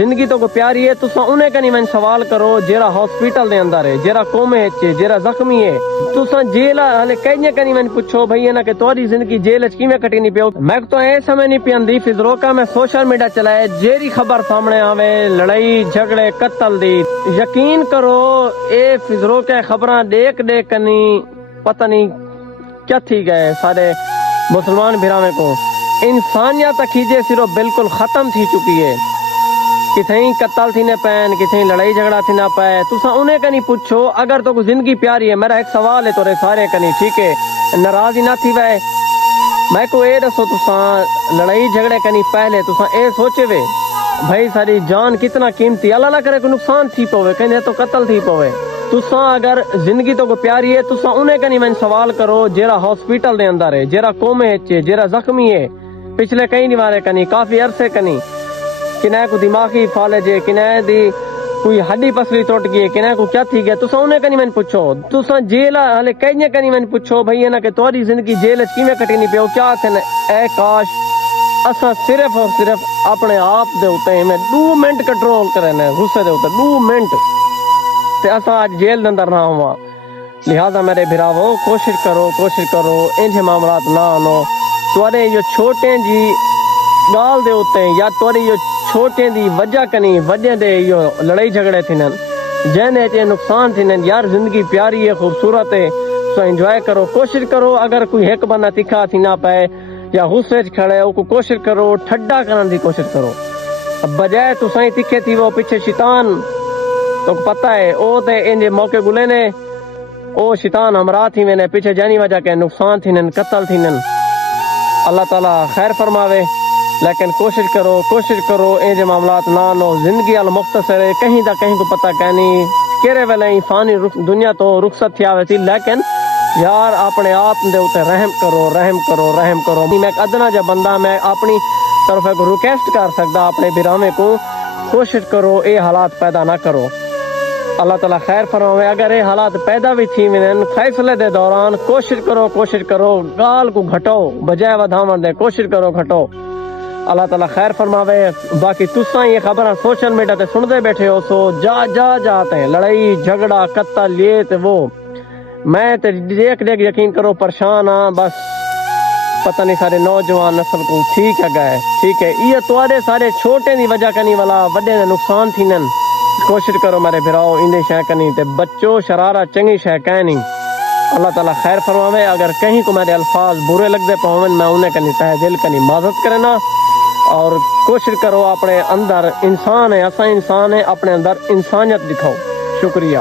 زندگی تو کو پیاری ہے تساں انہیں کنی من سوال کرو جیرا ہاسپٹل دے اندر ہے، جیرا کومے ہے، جیرا زخمی ہے، تساں جیل ہلے کئی کنی من پوچھو بھئی ہے نا کہ تہاڈی زندگی جیل وچ کیویں کٹی نہیں پیو۔ میں تو اے سمجھ نہیں پیندی فضروکا میں سوشل میڈیا چلائے جیری خبر سامنے آوے لڑائی جھگڑے قتل دی، یقین کرو اے فضروکا خبراں دیکھ کنی پتہ نہیں کیا تھی گئے سارے مسلمان بھراویں کو انسانیت کھیجے سرو بالکل ختم تھی چکی ہے۔ کتھیں قتل تھی نہ پین، کتھیں لڑائی جھگڑا تھی نہ پائے، تساں انہیں کنی پوچھو اگر تو کو زندگی پیاری ہے۔ میرا ایک سوال ہے تورے سارے کنی، ٹھیک ہے، ناراض ہی نہ تھی وے، میں کو اے دسو تساں لڑائی جھگڑے کنی پہلے تساں اے سوچے وے بھائی ساری جان کتنا قیمتی، اللہ نہ کرے کوئی نقصان تھی پوے کہیں تو قتل تھی پوے۔ تساں اگر زندگی تو کو پیاری ہے تساں انہیں کنی من سوال کرو جیرا ہاسپٹل دے اندر ہے، جیرا کومے ہے، جیرا زخمی ہے پچھلے کئی دیوارے کنی کافی عرصے کنی، کنہیں کو دماغی فالج ہے، کنہیں دی کوئی ہڈی پسلی ٹوٹ گئی ہے، کنہیں کو کیا تھی گیا، تساں انہیں کنی من پوچھو، تساں جیل ہلے کئی کنی من پوچھو بھئی ہے نا کہ تہاڈی زندگی جیل وچ کیویں کٹی نہیں پیو، کیا تھن اے کاش اساں صرف اور صرف اپنے آپ دے اوتے میں 2 منٹ کنٹرول کرنے غصے دے اوتے 2 منٹ تے اساں اج جیل دے اندر نہ ہواں۔ لہذا میرے بھراوو کوشش کرو انج معاملات نہ آنو، تواڈے جو چھوٹے جی گال دے اوتے یا تواڈی جو چھوٹے دی وجہ کنی وجہ دے جو لڑائی جھگڑے تھنن جن تے نقصان تھنن، یار زندگی پیاری ہے خوبصورت ہے تو انجوائے کرو، کوشش کرو اگر کوئی ایک بندہ تکھا تھی نہ پائے یا غصے چ کھڑے او کو کوشش کرو ٹھڈا کرن دی کوشش کرو، بجائے تساں تکھے تھی وہ پیچھے شیطان تو پتہ ہے او تے انج موقع گلے نے او شیطان ہمراہ تھی میں نے پیچھے جانی وجہ کے نقصان تھنن قتل تھنن۔ اللہ تعالیٰ خیر فرماوے، لیکن کوشش کرو انج معاملات نہ نو، زندگی المختصر ہے، کہیں دا کہیں کو پتہ کہنی کیرے ویلے فانی دنیا تو رخصت تھی آوے تھی، لیکن یار اپنے آپ دے اوتے رحم کرو۔ میں ایک ادنا جا بندہ میں اپنی طرف ایک ریکویسٹ کر سکدا اپنے براویں کو، کوشش کرو اے حالات پیدا نہ کرو۔ اللہ تعالیٰ خیر فرماوے، اگر یہ حالات پیدا بھی تھی منن فیصلے دے دوران کوشش کرو گال کو گھٹو بجائے ودھاون دے، کوشش کرو گھٹو۔ اللہ تعالیٰ خیر فرماوے۔ باقی تساں یہ خبراں سوشل میڈیا تے سنتے بیٹھے ہو سو جاتے لڑائی جھگڑا قتل یہ تے وہ، میں تے دیکھ یقین کرو پریشان ہاں، بس پتہ نہیں سارے نوجوان نسل کو ٹھیک ہے یہ تواڈے سارے چھوٹے دی وجہ کنی والا وڈے دے نقصان تھینن، کوشش کرو میرے بھراؤ اندے شے کنی تے بچو شرارہ چنگی شے کہنی۔ اللہ تعالیٰ خیر فرماوے، اگر کہیں کو میرے الفاظ برے لگتے پاون میں انہیں کنی تہ دل کنی معذرت کرنا، اور کوشش کرو اپنے اندر انسان ہے، اساں انسان ہے، اپنے اندر انسانیت دکھاؤ۔ شکریہ۔